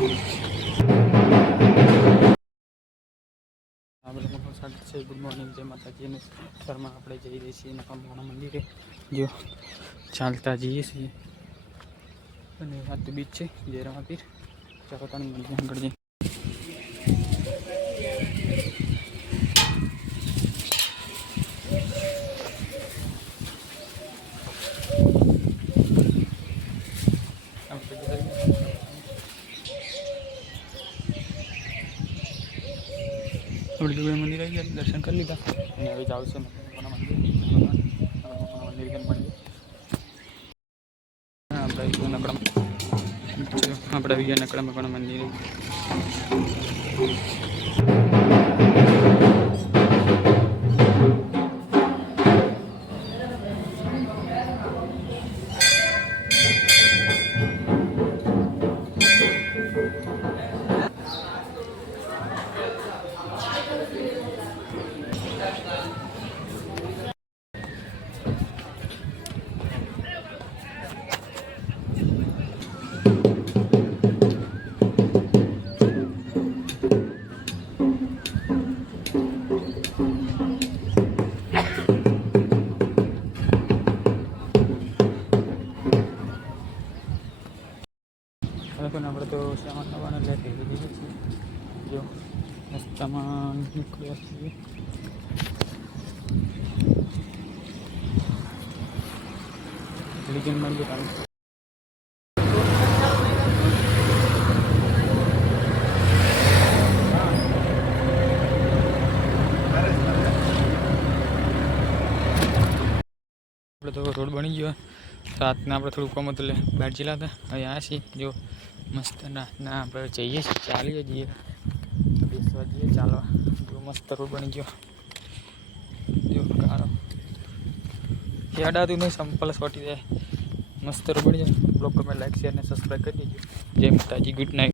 Good morning, જય માતાજી. અને સરમાં આપણે જઈ રહી છીએ નકામવાળા મંદિરે. જો ચાલતા જઈએ છીએ અને આ તો બીચ છે જયરામા પીર. ચાલો તને મંદિર આગળ જઈએ. આપણે તો મંદિર આવી ગયા, દર્શન કરી લીધા અને હવે જાવ છે નકામવાળા મંદિર. મંદિર કેમ મળીએ આપણે વિજય નકળામાં મંદિર. આપણે તો સામાન નવાનો એટલે થઈ ગઈ છે. જો રસ્તામાં નીકળ્યા છીએ. લીગન મંદિર આવે. આપણે તો રોડ બની ગયો. રાતના આપણે થોડું કમ હતું એટલે બહાર જયેલા હતા. હવે આ છીએ જો મસ્ત રાતના આપણે જઈએ છીએ, ચાલીએ જઈએ, બેસવા જઈએ, ચાલવા. જો મસ્ત રોડ બની ગયો. જો કાળો એ અડાતું નહીં, સંપલ સોટી જાય. મસ્ત રોડ બની જાય. બ્લોગ ગમે લાઈક શેર અને સબસ્ક્રાઈબ કરી દેજો. જય માતાજી, ગુડ નાઇટ.